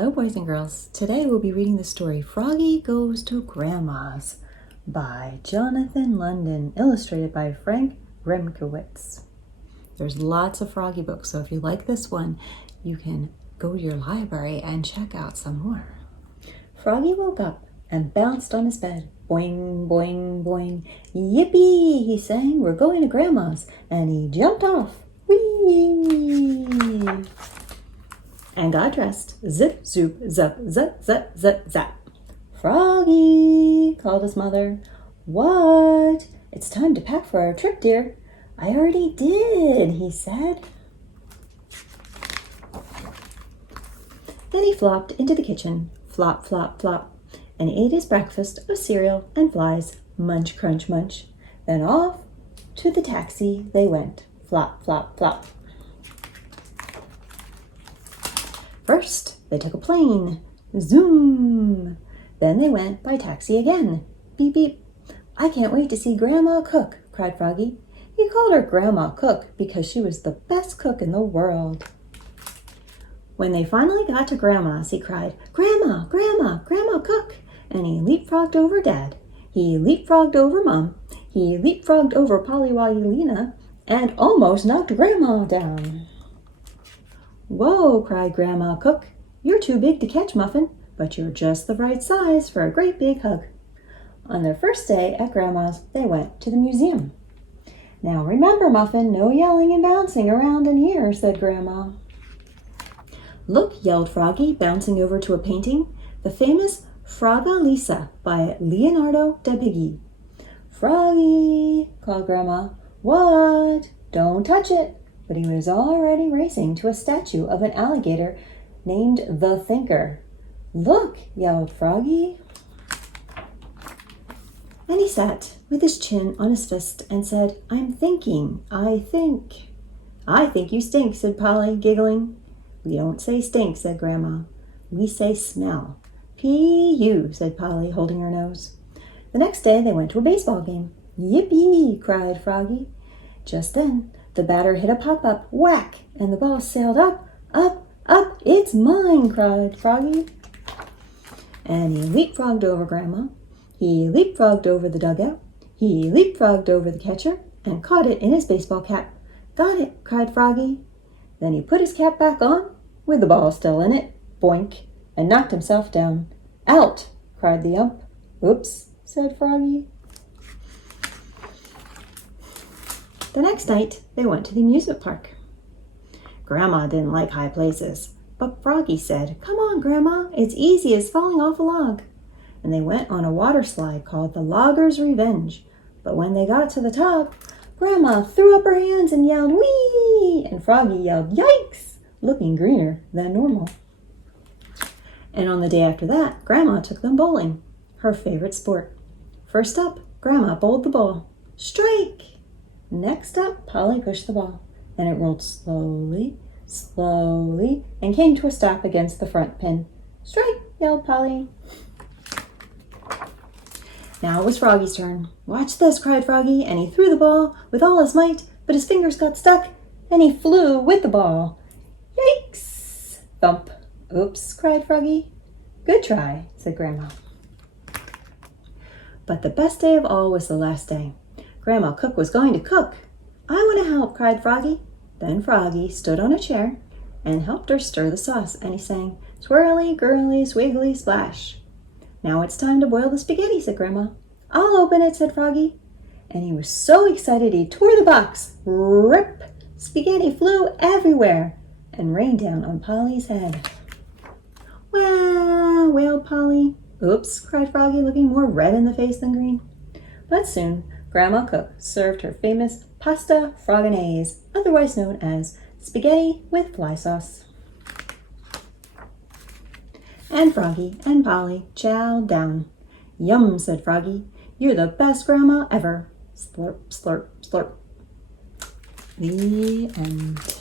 Hello, boys and girls. Today we'll be reading the story Froggy Goes to Grandma's by Jonathan London, illustrated by Frank Remkiewicz. There's lots of Froggy books, so if you like this one, you can go to your library and check out some more. Froggy woke up and bounced on his bed. Boing, boing, boing. Yippee, he sang, we're going to Grandma's. And he jumped off. Whee! And got dressed. Zip, zoop, zup, zup, zup, zup, zap. Froggy, called his mother. What? It's time to pack for our trip, dear. I already did, he said. Then he flopped into the kitchen. Flop, flop, flop. And ate his breakfast of cereal and flies. Munch, crunch, munch. Then off to the taxi they went. Flop, flop, flop. First, they took a plane. Zoom! Then they went by taxi again. Beep, beep. I can't wait to see Grandma cook, cried Froggy. He called her Grandma Cook because she was the best cook in the world. When they finally got to Grandma's, he cried, Grandma, Grandma, Grandma Cook! And he leapfrogged over Dad. He leapfrogged over Mom. He leapfrogged over Pollywoggy and almost knocked Grandma down. Whoa, cried Grandma Cook. You're too big to catch, Muffin, but you're just the right size for a great big hug. On their first day at Grandma's, they went to the museum. Now remember, Muffin, no yelling and bouncing around in here, said Grandma. Look, yelled Froggy, bouncing over to a painting, the famous Fragga Lisa by Leonardo da Vinci. Froggy, called Grandma. What? Don't touch it. But he was already racing to a statue of an alligator named the Thinker. Look, yelled Froggy. And he sat with his chin on his fist and said, I'm thinking, I think. I think you stink, said Polly, giggling. We don't say stink, said Grandma. We say smell. P-U, said Polly, holding her nose. The next day they went to a baseball game. Yippee, cried Froggy. Just then, the batter hit a pop-up, whack, and the ball sailed up, up, up. It's mine, cried Froggy. And he leapfrogged over Grandma. He leapfrogged over the dugout. He leapfrogged over the catcher and caught it in his baseball cap. Got it, cried Froggy. Then he put his cap back on, with the ball still in it, boink, and knocked himself down. Out, cried the ump. Oops, said Froggy. The next night, they went to the amusement park. Grandma didn't like high places, but Froggy said, Come on, Grandma, it's easy as falling off a log. And they went on a water slide called the Logger's Revenge. But when they got to the top, Grandma threw up her hands and yelled, Whee! And Froggy yelled, Yikes! Looking greener than normal. And on the day after that, Grandma took them bowling, her favorite sport. First up, Grandma bowled the ball. Strike! Next up, Polly pushed the ball, and it rolled slowly, slowly, and came to a stop against the front pin. Strike, yelled Polly. Now it was Froggy's turn. Watch this, cried Froggy, and he threw the ball with all his might, but his fingers got stuck, and he flew with the ball. Yikes! Thump. Oops, cried Froggy. Good try, said Grandma. But the best day of all was the last day. Grandma Cook was going to cook. I want to help, cried Froggy. Then Froggy stood on a chair and helped her stir the sauce, and he sang, Swirly, girly, swiggly, splash. Now it's time to boil the spaghetti, said Grandma. I'll open it, said Froggy. And he was so excited he tore the box. Rip! Spaghetti flew everywhere and rained down on Polly's head. Wow, wailed Polly. Oops, cried Froggy, looking more red in the face than green. But soon, Grandma Cook served her famous pasta froganaise, otherwise known as spaghetti with fly sauce. And Froggy and Polly chowed down. Yum, said Froggy. You're the best grandma ever. Slurp, slurp, slurp. The end.